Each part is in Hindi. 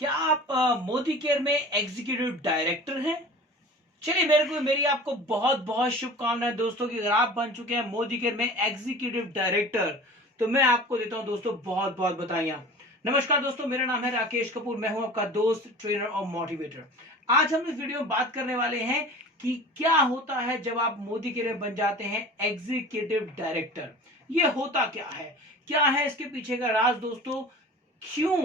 क्या आप मोदी केयर में एग्जीक्यूटिव डायरेक्टर हैं? चलिए मेरी आपको बहुत बहुत शुभकामनाएं दोस्तों कि अगर आप बन चुके हैं मोदी केयर में एग्जीक्यूटिव डायरेक्टर तो मैं आपको देता हूं दोस्तों बहुत बहुत बधाइयां। नमस्कार दोस्तों, मेरा नाम है राकेश कपूर, मैं हूं आपका दोस्त, ट्रेनर और मोटिवेटर। आज हम इस वीडियो में बात करने वाले हैं कि क्या होता है जब आप मोदी केयर में बन जाते हैं एग्जीक्यूटिव डायरेक्टर। ये होता क्या है इसके पीछे का राज दोस्तों। क्यों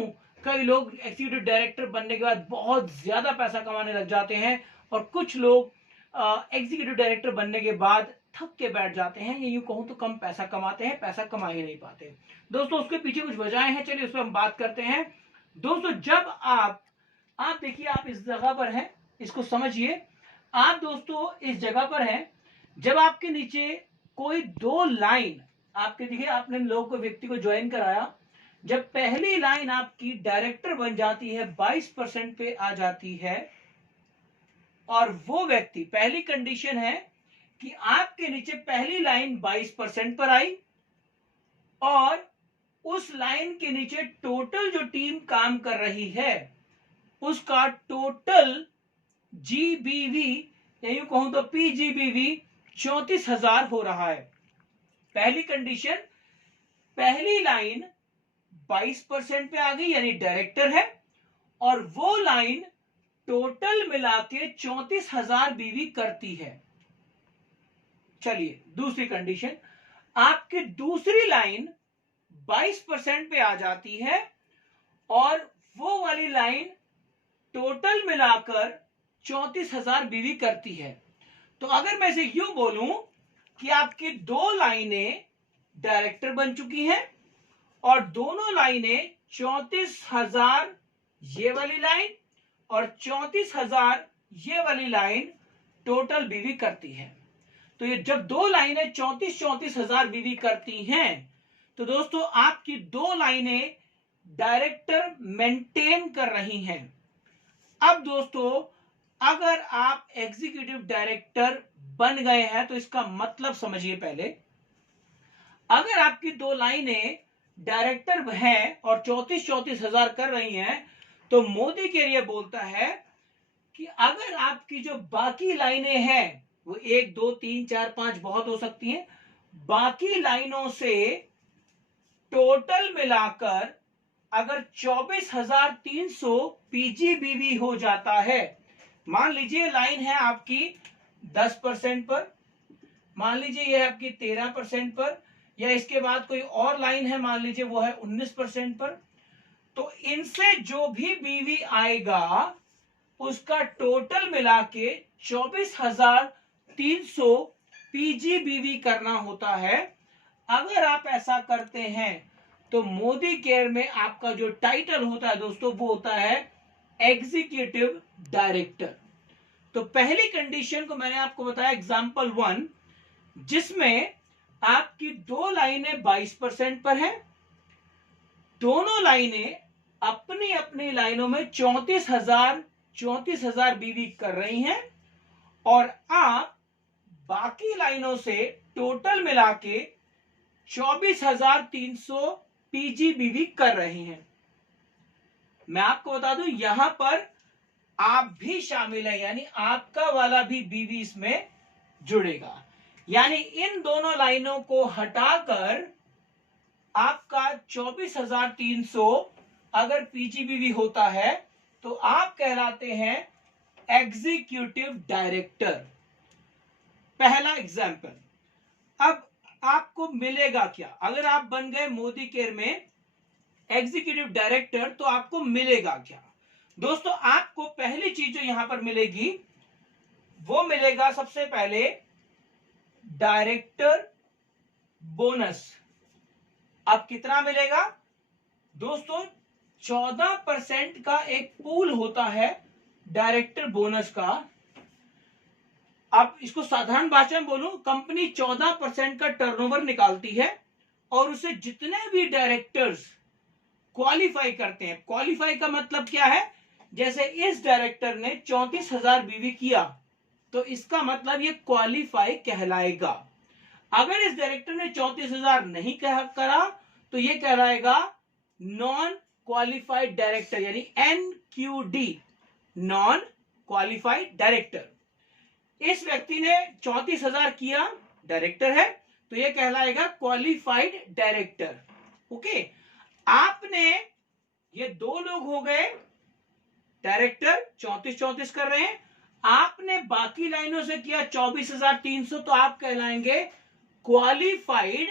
कई लोग एग्जीक्यूटिव डायरेक्टर बनने के बाद बहुत ज्यादा पैसा कमाने लग जाते हैं और कुछ लोग एग्जीक्यूटिव डायरेक्टर बनने के बाद थक के बैठ जाते हैं, या यूं कहूं तो कम पैसा कमाते हैं, पैसा कमा ही नहीं पाते। दोस्तों उसके पीछे कुछ वजहें हैं, चलिए उस पर हम बात करते हैं। दोस्तों जब आप देखिए, आप इस जगह पर हैं, इसको समझिए। आप दोस्तों इस जगह पर हैं जब आपके नीचे कोई दो लाइन, आपके देखिए आपने लोग को व्यक्ति को ज्वाइन कराया, जब पहली लाइन आपकी डायरेक्टर बन जाती है 22% पे आ जाती है, और वो व्यक्ति, पहली कंडीशन है कि आपके नीचे पहली लाइन 22% पर आई और उस लाइन के नीचे टोटल जो टीम काम कर रही है उसका टोटल जीबीवी, या यूं कहूं तो पीजीबीवी 34,000 हो रहा है। पहली कंडीशन, पहली लाइन 22% पे आ गई यानी डायरेक्टर है, और वो लाइन टोटल मिला के 34,000 बीवी करती है। चलिए दूसरी कंडीशन, आपकी दूसरी लाइन 22% पे आ जाती है और वो वाली लाइन टोटल मिलाकर 34,000 बीवी करती है। तो अगर मैं इसे यूं बोलूं कि आपकी दो लाइनें डायरेक्टर बन चुकी हैं और दोनों लाइनें 34,000 ये वाली लाइन और 34,000 ये वाली लाइन टोटल बीवी करती है। तो ये जब दो लाइनें 34,000 बीवी करती हैं तो दोस्तों आपकी दो लाइनें डायरेक्टर मेंटेन कर रही हैं। अब दोस्तों अगर आप एग्जीक्यूटिव डायरेक्टर बन गए हैं तो इसका मतलब समझिए। पहले अगर आपकी दो लाइनें डायरेक्टर हैं और 34,000 कर रही हैं तो मोदी केयर ये बोलता है कि अगर आपकी जो बाकी लाइनें हैं वो 1 2 3 4 5 बहुत हो सकती हैं, बाकी लाइनों से टोटल मिलाकर अगर 24,300 पीजीबीवी हो जाता है, मान लीजिए लाइन है आपकी 10% पर, मान लीजिए ये है आपकी 13% पर, या इसके बाद कोई और लाइन है मान लीजिए वो है 19% पर, तो इनसे जो भी बीवी आएगा उसका टोटल मिला के 24,300 पीजीबीवी करना होता है। अगर आप ऐसा करते हैं तो मोदी केयर में आपका जो टाइटल होता है दोस्तों वो होता है एग्जीक्यूटिव डायरेक्टर। तो पहली कंडीशन को मैंने आपको बताया एग्जांपल 1, जिसमें आपकी दो लाइनें 22% पर हैं, दोनों लाइनें अपनी अपनी लाइनों में 34,000 बीवी कर रही हैं और आप बाकी लाइनों से टोटल मिला के 24,300 पीजीबीवी कर रहे हैं। मैं आपको बता दूं यहां पर आप भी शामिल हैं, यानी आपका वाला भी बीवी इसमें जुड़ेगा। यानी इन दोनों लाइनों को हटाकर आपका 24,300 अगर पीजीबीवी होता है तो आप कहलाते हैं एग्जीक्यूटिव डायरेक्टर। पहला एग्जाम्पल। अब आपको मिलेगा क्या अगर आप बन गए मोदी केयर में एग्जीक्यूटिव डायरेक्टर, तो आपको मिलेगा क्या दोस्तों? आपको पहली चीज जो यहां पर मिलेगी वो मिलेगा सबसे पहले डायरेक्टर बोनस। अब कितना मिलेगा दोस्तों? 14% का एक पूल होता है डायरेक्टर बोनस का। अब इसको साधारण भाषा में बोलूं, कंपनी 14% का टर्नओवर निकालती है और उसे जितने भी डायरेक्टर्स क्वालिफाई करते हैं, क्वालिफाई का मतलब क्या है, जैसे इस डायरेक्टर ने 34,000 बीवी किया तो इसका मतलब ये क्वालिफाई कहलाएगा। अगर इस डायरेक्टर ने 34,000 नहीं करा तो ये कहलाएगा नॉन क्वालिफाइड डायरेक्टर यानी NQD, नॉन क्वालिफाइड डायरेक्टर। इस व्यक्ति ने 34,000 किया, डायरेक्टर है, तो ये कहलाएगा क्वालिफाइड डायरेक्टर। ओके, आपने, ये दो लोग हो गए डायरेक्टर, 34 कर रहे हैं, आपने बाकी लाइनों से किया 24,300, तो आप कहलाएंगे क्वालिफाइड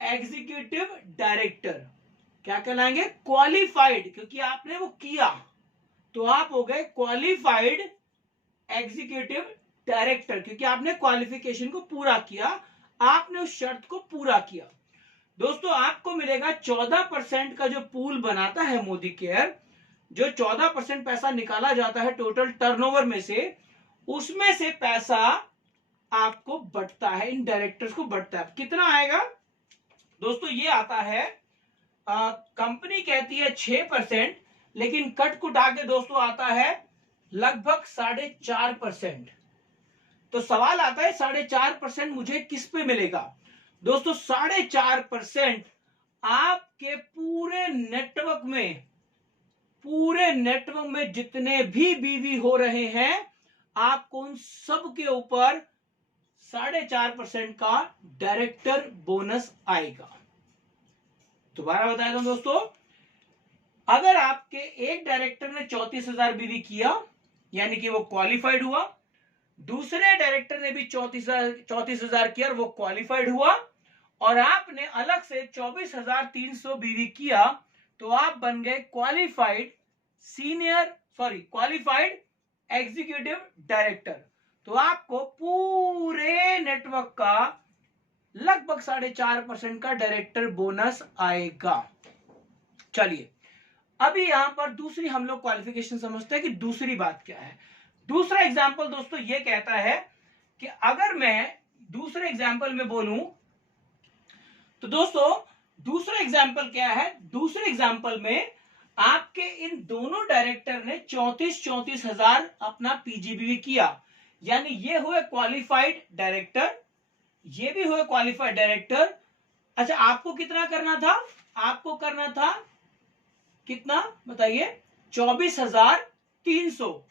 एग्जीक्यूटिव डायरेक्टर। क्या कहलाएंगे? क्वालिफाइड, क्योंकि आपने वो किया, तो आप हो गए क्वालिफाइड एग्जीक्यूटिव डायरेक्टर, क्योंकि आपने क्वालिफिकेशन को पूरा किया, आपने उस शर्त को पूरा किया। दोस्तों, आपको मिलेगा 14% का जो पूल बनाता है मोदी केयर, जो 14% पैसा निकाला जाता है टोटल टर्नओवर में से, उसमें से पैसा आपको बढ़ता है, इन डायरेक्टर्स को बढ़ता है। कितना आएगा दोस्तों? ये आता है, कंपनी कहती है 6%, लेकिन कट कुटा के दोस्तों आता है लगभग 4.5%। तो सवाल आता है 4.5% मुझे किस पे मिलेगा? दोस्तों 4.5% आपके पूरे नेटवर्क में जितने भी बीवी हो रहे हैं, आपको उन सब के ऊपर 4.5% का डायरेक्टर बोनस आएगा। दोबारा बताया था दोस्तों, अगर आपके एक डायरेक्टर ने 34,000 बीवी किया, यानी कि वो क्वालिफाइड हुआ, दूसरे डायरेक्टर ने भी 34,000 किया और वो क्वालिफाइड हुआ, और आपने अलग से 24,300 बीवी किया, तो आप बन गए क्वालिफाइड एग्जीक्यूटिव डायरेक्टर। तो आपको पूरे नेटवर्क का लगभग 4.5% का डायरेक्टर बोनस आएगा। चलिए, अभी यहां पर दूसरी हम लोग क्वालिफिकेशन समझते हैं कि दूसरी बात क्या है। दूसरा एग्जाम्पल दोस्तों ये कहता है कि अगर मैं दूसरे एग्जाम्पल में बोलूं, तो दोस्तों दूसरा एग्जाम्पल क्या है? दूसरे एग्जाम्पल में आपके इन दोनों डायरेक्टर ने 34,000 अपना पीजीबीवी किया, यानी ये हुए क्वालिफाइड डायरेक्टर, ये भी हुए क्वालिफाइड डायरेक्टर। अच्छा, आपको कितना करना था? आपको करना था कितना बताइए? 24,300।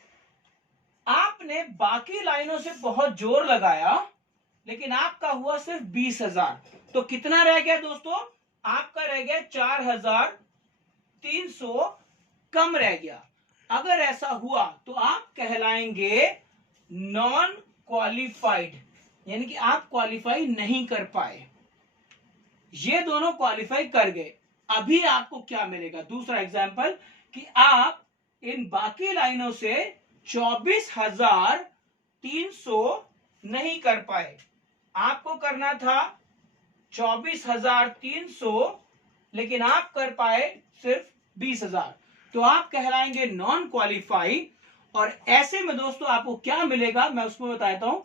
आपने बाकी लाइनों से बहुत जोर लगाया, लेकिन आपका हुआ सिर्फ 20,000। तो कितना रह गया दोस्तों? आपका रह गया 4,300 कम रह गया। अगर ऐसा हुआ तो आप कहलाएंगे नॉन क्वालिफाइड, यानी कि आप क्वालिफाई नहीं कर पाए। ये दोनों क्वालिफाई कर गए। अभी आपको क्या मिलेगा? दूसरा एग्जाम्पल कि आप इन बाकी लाइनों से 24,300 नहीं कर पाए, आपको करना था 24,300, लेकिन आप कर पाए सिर्फ 20,000, तो आप कहलाएंगे नॉन क्वालिफाई। और ऐसे में दोस्तों आपको क्या मिलेगा मैं उसमें बताता हूं।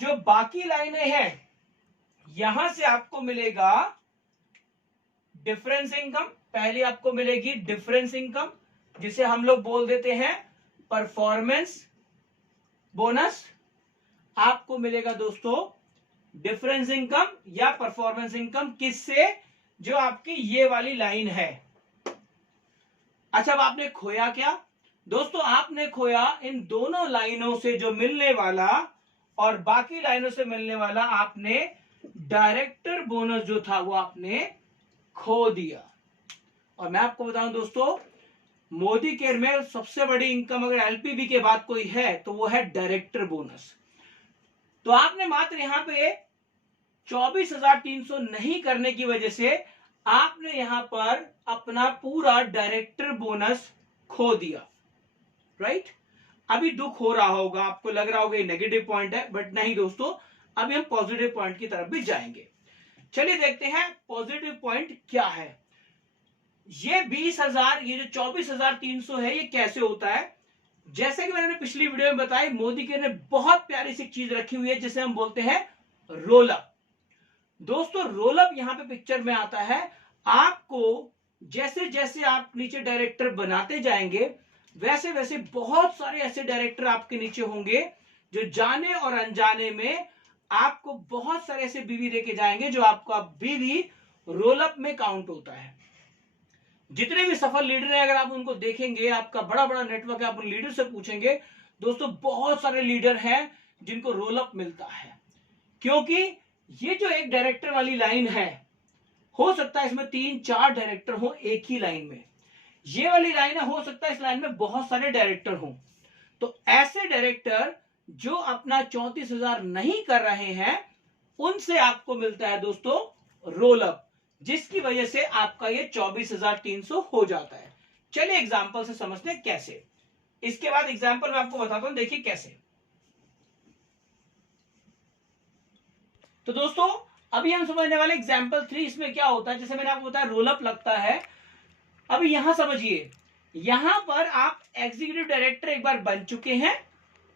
जो बाकी लाइनें हैं, यहां से आपको मिलेगा डिफरेंस इनकम। पहले आपको मिलेगी डिफरेंस इनकम, जिसे हम लोग बोल देते हैं परफॉर्मेंस बोनस। आपको मिलेगा दोस्तों डिफरेंस इनकम या परफॉर्मेंस इनकम, किससे? जो आपकी ये वाली लाइन है। अच्छा, अब आपने खोया क्या? दोस्तों आपने खोया इन दोनों लाइनों से जो मिलने वाला और बाकी लाइनों से मिलने वाला, आपने डायरेक्टर बोनस जो था वो आपने खो दिया। और मैं आपको बताऊं दोस्तों, मोदी केयर में सबसे बड़ी इनकम अगर एलपीबी के बाद कोई है तो वो है डायरेक्टर बोनस। तो आपने मात्र यहां पे 24,300 नहीं करने की वजह से आपने यहां पर अपना पूरा डायरेक्टर बोनस खो दिया, राइट? अभी दुख हो रहा होगा, आपको लग रहा होगा ये नेगेटिव पॉइंट है, बट नहीं दोस्तों, अभी हम पॉजिटिव पॉइंट की तरफ भी जाएंगे। चलिए देखते हैं पॉजिटिव पॉइंट क्या है। ये 20,000, ये जो 24,300 है, ये कैसे होता है? जैसे कि मैंने पिछली वीडियो में बताया, मोदी केयर ने बहुत प्यारी सी चीज रखी हुई है जिसे हम बोलते हैं रोल अप। दोस्तों रोल अप यहां पे पिक्चर में आता है। आपको जैसे जैसे आप नीचे डायरेक्टर बनाते जाएंगे, वैसे वैसे बहुत सारे ऐसे डायरेक्टर आपके नीचे होंगे जो जाने और अनजाने में आपको बहुत सारे ऐसे बीवी देके जाएंगे जो आपका बीवी रोल अप में काउंट होता है। जितने भी सफल लीडर हैं अगर आप उनको देखेंगे, आपका बड़ा बड़ा नेटवर्क है, आप उन लीडर से पूछेंगे दोस्तों, बहुत सारे लीडर हैं जिनको रोल अप मिलता है। क्योंकि ये जो एक डायरेक्टर वाली लाइन है, हो सकता है इसमें 3-4 डायरेक्टर हो एक ही लाइन में। ये वाली लाइन है, हो सकता है इस लाइन में बहुत सारे डायरेक्टर हो। तो ऐसे डायरेक्टर जो अपना 34,000 नहीं कर रहे हैं, उनसे आपको मिलता है दोस्तों रोल अप, जिसकी वजह से आपका ये 24,300 हो जाता है। चलिए एग्जाम्पल से समझते हैं कैसे। इसके बाद एग्जाम्पल मैं आपको बताता हूं, देखिए कैसे। तो दोस्तों अभी हम समझने वाले एग्जाम्पल 3, इसमें क्या होता है, जैसे मैंने आपको बताया रोल अप लगता है। अभी यहां समझिए, यहां पर आप एग्जीक्यूटिव डायरेक्टर एक बार बन चुके हैं,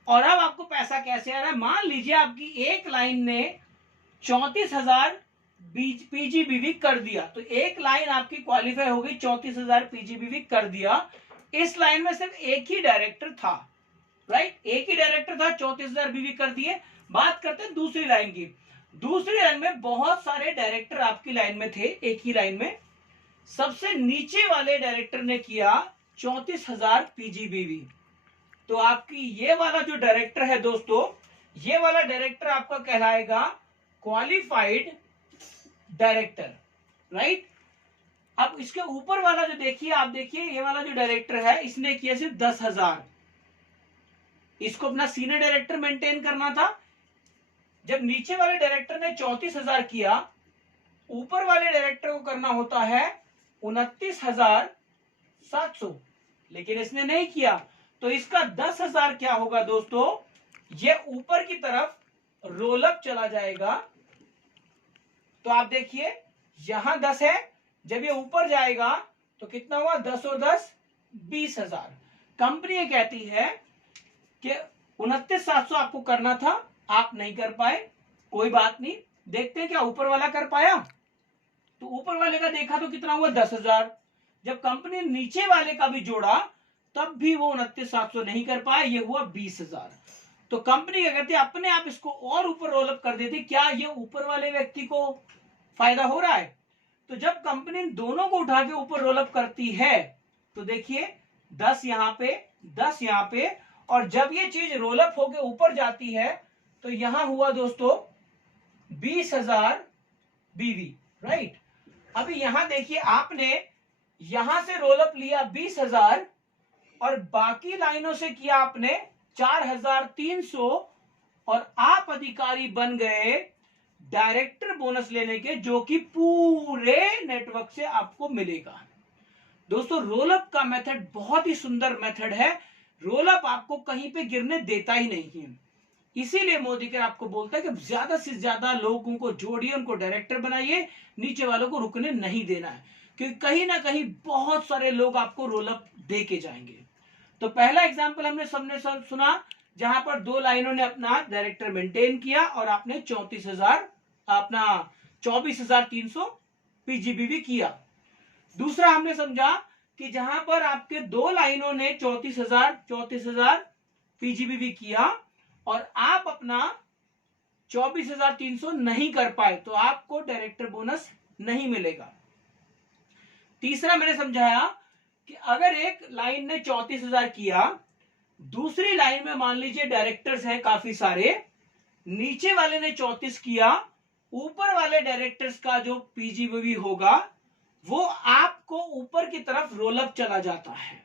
और अब आपको पैसा कैसे आ रहा है। मान लीजिए आपकी एक लाइन ने 34,000 पीजीबीवी कर दिया, तो एक लाइन आपकी क्वालिफाई हो गई, 34,000 पीजीबीवी कर दिया। इस लाइन में सिर्फ एक ही डायरेक्टर था, राइट, एक ही डायरेक्टर था, 34,000 बीवी कर दिए। बात करते हैं दूसरी लाइन की। दूसरी लाइन में बहुत सारे डायरेक्टर आपकी लाइन में थे, एक ही लाइन में। सबसे नीचे वाले डायरेक्टर ने किया 34,000 पीजीबीवी। तो आपकी ये वाला जो डायरेक्टर है दोस्तों, ये वाला डायरेक्टर आपका कहलाएगा क्वालिफाइड डायरेक्टर, राइट। अब इसके ऊपर वाला जो देखिए, आप देखिए ये वाला जो डायरेक्टर है, इसने किया सिर्फ 10,000। इसको अपना सीनियर डायरेक्टर मेंटेन करना था। जब नीचे वाले डायरेक्टर ने 34,000 किया, ऊपर वाले डायरेक्टर को करना होता है 29,700, लेकिन इसने नहीं किया। तो इसका 10,000 क्या होगा दोस्तों, ये ऊपर की तरफ रोल अप चला जाएगा। तो आप देखिए यहां 10 है, जब ये ऊपर जाएगा तो कितना हुआ, 10 और 10 20,000। कंपनी ये कहती है कि 29,700 आपको करना था, आप नहीं कर पाए, कोई बात नहीं, देखते हैं क्या ऊपर वाला कर पाया। तो ऊपर वाले का देखा तो कितना हुआ, 10,000। जब कंपनी नीचे वाले का भी जोड़ा, तब भी वो 29,700 नहीं कर पाए, ये हुआ 20,000। तो कंपनी क्या कहती है, अपने आप इसको और ऊपर रोल अप कर देती। क्या ये ऊपर वाले व्यक्ति को फायदा हो रहा है? तो जब कंपनी दोनों को उठा के ऊपर रोल अप करती है, तो देखिए 10 यहां पे, 10 यहां पे, और जब ये चीज रोल अप होके ऊपर जाती है, तो यहां हुआ दोस्तों 20,000 बीवी, राइट। अभी यहां देखिए, आपने यहां से रोल अप लिया 20,000, और बाकी लाइनों से किया आपने 4,300, और आप अधिकारी बन गए डायरेक्टर बोनस लेने के, जो कि पूरे नेटवर्क से आपको मिलेगा। दोस्तों रोल अप का मेथड बहुत ही सुंदर मेथड है। रोल अप आपको कहीं पे गिरने देता ही नहीं है। इसीलिए मोदी केयर आपको बोलता है कि ज्यादा से ज्यादा लोगों को जोड़िए, उनको डायरेक्टर बनाइए, नीचे वालों को रुकने नहीं देना है, क्योंकि कहीं ना कहीं बहुत सारे लोग आपको रोल अप दे के जाएंगे। तो पहला एग्जाम्पल हमने सबने सुना, जहां पर 2 लाइनों ने अपना डायरेक्टर मेंटेन किया, और आपने 34,000 अपना 24,300 पीजीबीवी किया। दूसरा हमने समझा कि जहां पर आपके 2 लाइनों ने 34,000 पीजीबीवी किया, और आप अपना 24,300 नहीं कर पाए, तो आपको डायरेक्टर बोनस नहीं मिलेगा। तीसरा मैंने समझाया कि अगर एक लाइन ने 34,000 किया, दूसरी लाइन में मान लीजिए डायरेक्टर्स हैं काफी सारे, नीचे वाले ने 34 किया, ऊपर वाले डायरेक्टर्स का जो पीजीबीवी होगा वो आपको ऊपर की तरफ रोल अप चला जाता है,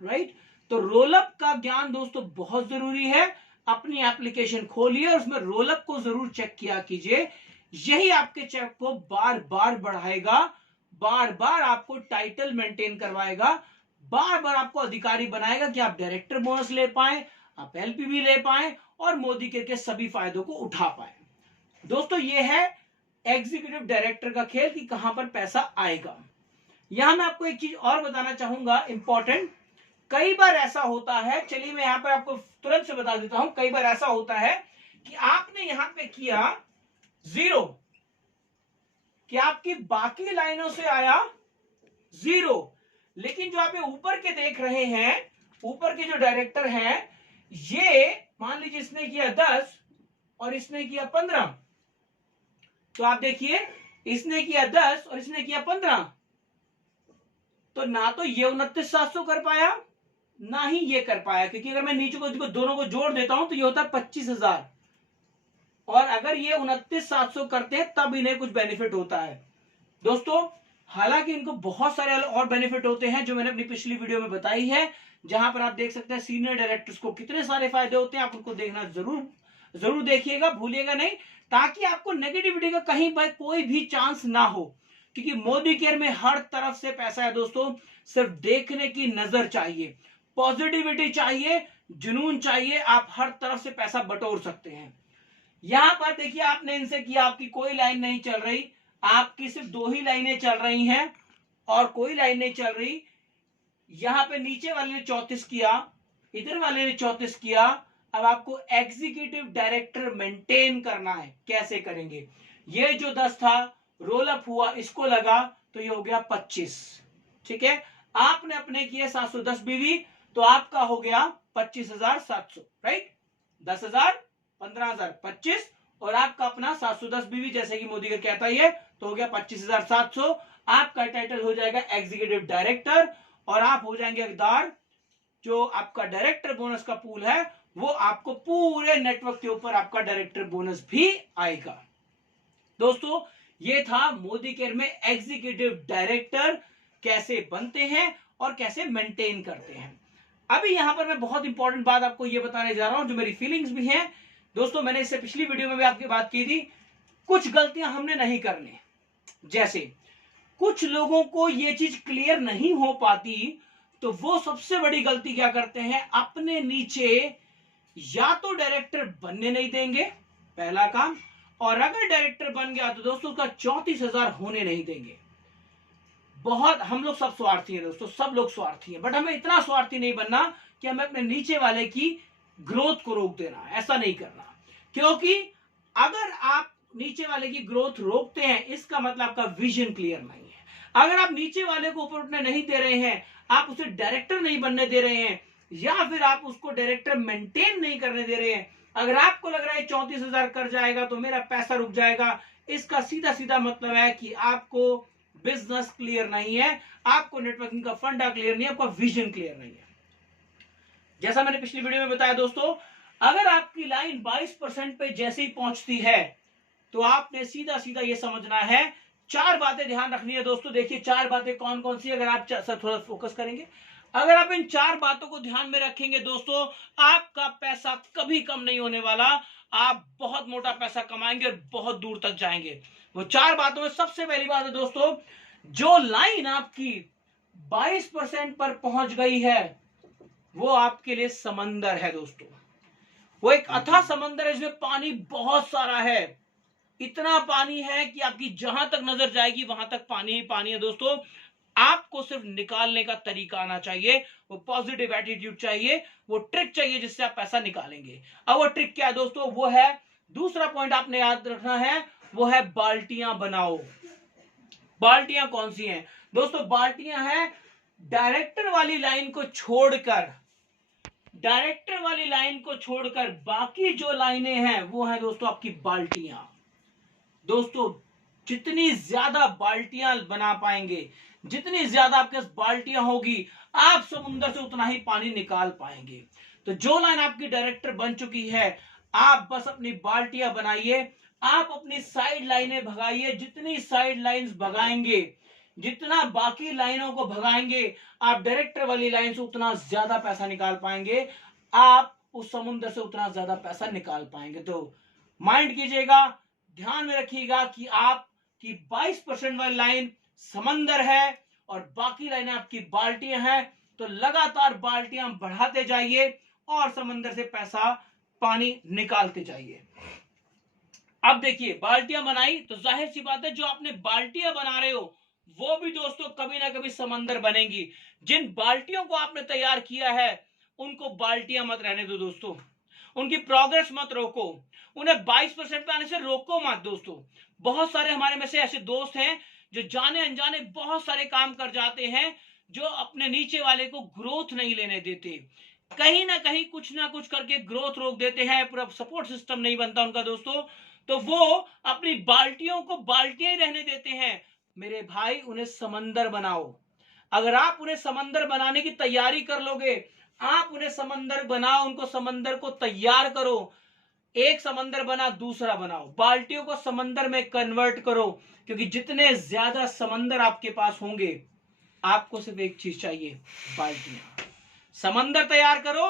राइट। तो रोल अप का ज्ञान दोस्तों बहुत जरूरी है। अपनी एप्लीकेशन खोलिए और उसमें रोल अप को जरूर चेक किया कीजिए। यही आपके चेक को बार बार बढ़ाएगा, बार बार आपको टाइटल मेंटेन करवाएगा, बार बार आपको अधिकारी बनाएगा कि आप डायरेक्टर बोनस ले पाए, आप एलपीवी ले पाए, और मोदी के सभी फायदों को उठा पाए। दोस्तों ये है एग्जीक्यूटिव डायरेक्टर का खेल कि कहां पर पैसा आएगा। यहां मैं आपको एक चीज और बताना चाहूंगा इंपॉर्टेंट। कई बार ऐसा होता है, चलिए मैं यहां पर आपको तुरंत से बता देता हूं, कई बार ऐसा होता है कि आपने यहां पे किया 0, कि आपकी बाकी लाइनों से आया 0, लेकिन जो आप ऊपर के देख रहे हैं, ऊपर के जो डायरेक्टर हैं, ये मान लीजिए इसने किया 10 और इसने किया 15, तो आप देखिए इसने किया 10 और इसने किया 15, तो ना तो ये 29,700 कर पाया, ना ही ये कर पाया, क्योंकि अगर मैं नीचे को दोनों को जोड़ देता हूं तो ये होता है 25,000, और अगर ये 29,700 करते हैं तब इन्हें कुछ बेनिफिट होता है दोस्तों। हालांकि इनको बहुत सारे और बेनिफिट होते हैं जो मैंने अपनी पिछली वीडियो में बताई है, जहां पर आप देख सकते हैं सीनियर डायरेक्टर्स को कितने सारे फायदे होते हैं। आप उनको देखना जरूर देखिएगा, भूलिएगा नहीं, ताकि आपको नेगेटिविटी का कहीं पर कोई भी चांस ना हो, क्योंकि मोदी केयर में हर तरफ से पैसा है दोस्तों। सिर्फ देखने की नजर चाहिए, पॉजिटिविटी चाहिए, जुनून चाहिए, आप हर तरफ से पैसा बटोर सकते हैं। यहां पर देखिए, आपने इनसे किया, आपकी कोई लाइन नहीं चल रही, आपकी सिर्फ 2 ही लाइनें चल रही हैं और कोई लाइन नहीं चल रही। यहां पे नीचे वाले ने 34 किया, इधर वाले ने 34 किया। अब आपको एग्जीक्यूटिव डायरेक्टर मेंटेन करना है, कैसे करेंगे? ये जो 10 था रोल अप हुआ, इसको लगा तो ये हो गया 25, ठीक है। आपने अपने किए 710 बीवी, तो आपका हो गया 25,700, राइट। 10,000, 15,000, 25, और आपका अपना 710 बीवी, जैसे कि मोदी का कहता है, तो हो गया 25,700। आपका टाइटल हो जाएगा एग्जीक्यूटिव डायरेक्टर, और आप हो जाएंगे हकदार। जो आपका डायरेक्टर बोनस का पूल है, वो आपको पूरे नेटवर्क के ऊपर आपका डायरेक्टर बोनस भी आएगा। दोस्तों, ये था मोदी केयर में एग्जीक्यूटिव डायरेक्टर कैसे बनते हैं और कैसे मेंटेन करते हैं। अभी यहां पर मैं बहुत इंपॉर्टेंट बात आपको ये बताने जा रहा हूं, जो मेरी फीलिंग्स भी हैं दोस्तों। मैंने इससे पिछली वीडियो में भी आपकी बात की थी, कुछ गलतियां हमने नहीं करनी। जैसे कुछ लोगों को ये चीज क्लियर नहीं हो पाती, तो वो सबसे बड़ी गलती क्या करते हैं, अपने नीचे या तो डायरेक्टर बनने नहीं देंगे, पहला काम, और अगर डायरेक्टर बन गया तो दोस्तों उसका 34,000 होने नहीं देंगे। बहुत हम लोग सब स्वार्थी हैं दोस्तों, सब लोग स्वार्थी हैं, बट हमें इतना स्वार्थी नहीं बनना कि हमें अपने नीचे वाले की ग्रोथ को रोक देना, ऐसा नहीं करना। क्योंकि अगर आप नीचे वाले की ग्रोथ रोकते हैं, इसका मतलब आपका विजन क्लियर नहीं है। अगर आप नीचे वाले को ऊपर उठने नहीं दे रहे हैं, आप उसे डायरेक्टर नहीं बनने दे रहे हैं, या फिर आप उसको डायरेक्टर मेंटेन नहीं करने दे रहे हैं, अगर आपको लग रहा है 34,000 कर जाएगा तो मेरा पैसा रुक जाएगा, इसका सीधा सीधा मतलब है कि आपको बिजनेस क्लियर नहीं है, आपको नेटवर्किंग का फंडा क्लियर नहीं है, आपका विजन क्लियर नहीं है। जैसा मैंने पिछली वीडियो में बताया दोस्तों, अगर आपकी लाइन 22% पे जैसे ही पहुंचती है, तो आपने सीधा सीधा ये समझना है, 4 बातें ध्यान रखनी है दोस्तों। देखिए 4 बातें कौन कौन सी, अगर आप थोड़ा फोकस करेंगे, अगर आप इन 4 बातों को ध्यान में रखेंगे दोस्तों, आपका पैसा कभी कम नहीं होने वाला, आप बहुत मोटा पैसा कमाएंगे और बहुत दूर तक जाएंगे। वो 4 बातों में सबसे पहली बात है दोस्तों, जो लाइन आपकी 22% पर पहुंच गई है, वो आपके लिए समंदर है दोस्तों। वो एक अथाह समंदर है, जिसमें पानी बहुत सारा है, इतना पानी है कि आपकी जहां तक नजर जाएगी वहां तक पानी ही पानी है दोस्तों। आपको सिर्फ निकालने का तरीका आना चाहिए, वो पॉजिटिव एटीट्यूड चाहिए, वो ट्रिक चाहिए जिससे आप पैसा निकालेंगे। अब वो ट्रिक क्या है दोस्तों, वो है, दूसरा पॉइंट आपने याद रखना है, वो है बाल्टियां बनाओ। बाल्टियां कौन सी हैं दोस्तों? बाल्टियां हैं डायरेक्टर वाली लाइन को छोड़कर, डायरेक्टर वाली लाइन को छोड़कर बाकी जो लाइनें हैं वो है दोस्तों आपकी बाल्टियां। दोस्तों, जितनी ज्यादा बाल्टियां बना पाएंगे, जितनी ज्यादा आपके पास बाल्टियां होगी, आप समुद्र से उतना ही पानी निकाल पाएंगे। तो जो लाइन आपकी डायरेक्टर बन चुकी है, आप बस अपनी बाल्टियां बनाइए, आप अपनी साइड लाइनें भगाइए। जितनी साइड लाइंस भगाएंगे, जितना बाकी लाइनों को भगाएंगे, आप डायरेक्टर वाली लाइन से उतना ज्यादा पैसा निकाल पाएंगे, आप उस समुद्र से उतना ज्यादा पैसा निकाल पाएंगे। तो माइंड कीजिएगा, ध्यान में रखिएगा कि आपकी 22% वाली लाइन समंदर है और बाकी लाइनें आपकी बाल्टियां हैं। तो लगातार बाल्टियां बढ़ाते जाइए और समंदर से पैसा, पानी निकालते जाइए। अब देखिए, बाल्टियां बनाई तो जाहिर सी बात है, जो आपने बाल्टियां बना रहे हो वो भी दोस्तों कभी ना कभी समंदर बनेंगी। जिन बाल्टियों को आपने तैयार किया है, उनको बाल्टियां मत रहने दो दोस्तों, उनकी प्रोग्रेस मत रोको, उन्हें 22% पे आने से रोको मत दोस्तों। बहुत सारे हमारे में से ऐसे दोस्त हैं जो जाने अनजाने बहुत सारे काम कर जाते हैं, जो अपने नीचे वाले को ग्रोथ नहीं लेने देते, कहीं ना कहीं कुछ ना कुछ करके ग्रोथ रोक देते हैं, पूरा सपोर्ट सिस्टम नहीं बनता उनका दोस्तों। तो वो अपनी बाल्टियों को बाल्टियां ही रहने देते हैं। मेरे भाई, उन्हें समंदर बनाओ। अगर आप उन्हें समंदर बनाने की तैयारी कर लोगे, आप उन्हें समंदर बनाओ, उनको समंदर को तैयार करो, एक समंदर बना दूसरा बनाओ, बाल्टियों को समंदर में कन्वर्ट करो, क्योंकि जितने ज्यादा समंदर आपके पास होंगे, आपको सिर्फ एक चीज चाहिए, बाल्टियां। समंदर तैयार करो,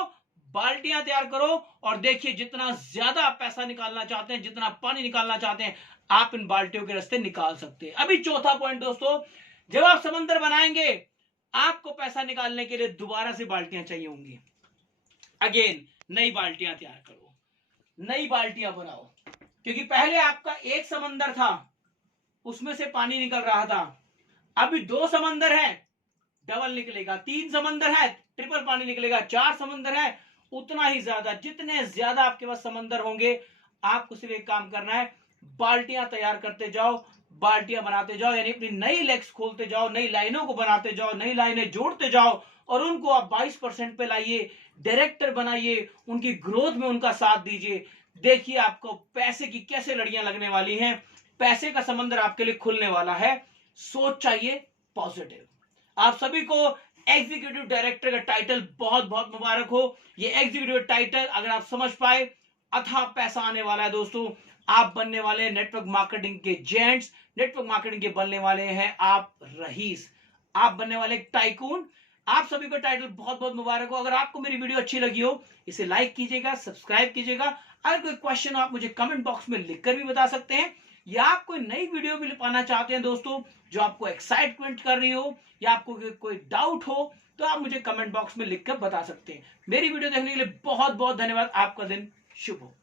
बाल्टियां तैयार करो, और देखिए जितना ज्यादा आप पैसा निकालना चाहते हैं, जितना पानी निकालना चाहते हैं, आप इन बाल्टियों के रास्ते निकाल सकते हैं। अभी चौथा पॉइंट दोस्तों, जब आप समंदर बनाएंगे, आपको पैसा निकालने के लिए दोबारा से बाल्टियां चाहिए होंगी। अगेन नई बाल्टियां तैयार करो, नई बाल्टियां बनाओ, क्योंकि पहले आपका एक समंदर था, उसमें से पानी निकल रहा था। अभी 2 समंदर है, डबल निकलेगा, 3 समंदर है, ट्रिपल पानी निकलेगा, 4 समंदर है, उतना ही ज्यादा। जितने ज्यादा आपके पास समंदर होंगे, आपको सिर्फ एक काम करना है, बाल्टियां तैयार करते जाओ, बाल्टियां बनाते जाओ, यानी अपनी नई लेग्स खोलते जाओ, नई लाइनों को बनाते जाओ, नई लाइनें जोड़ते जाओ, और उनको आप 22% पे लाइए, डायरेक्टर बनाइए, उनकी ग्रोथ में उनका साथ दीजिए। देखिए आपको पैसे की कैसे लड़ियां लगने वाली हैं, पैसे का समंदर आपके लिए खुलने वाला है। सोच चाहिए पॉजिटिव। आप सभी को एग्जीक्यूटिव डायरेक्टर का टाइटल बहुत बहुत मुबारक हो। ये एग्जीक्यूटिव टाइटल अगर आप समझ पाए, अथाह पैसा आने वाला है दोस्तों। आप बनने वाले हैं नेटवर्क मार्केटिंग के जेंट्स, नेटवर्क मार्केटिंग के बनने वाले हैं आप रईस, आप बनने वाले टाइकून। आप सभी को टाइटल बहुत बहुत मुबारक हो। अगर आपको मेरी वीडियो अच्छी लगी हो, इसे लाइक कीजिएगा, सब्सक्राइब कीजिएगा। अगर कोई क्वेश्चन हो, आप मुझे कमेंट बॉक्स में लिखकर भी बता सकते हैं, या आप कोई नई वीडियो भी पाना चाहते हैं दोस्तों, जो आपको एक्साइटमेंट कर रही हो, या आपको कोई डाउट हो, तो आप मुझे कमेंट बॉक्स में लिखकर बता सकते हैं। मेरी वीडियो देखने के लिए बहुत बहुत धन्यवाद। आपका दिन शुभ हो।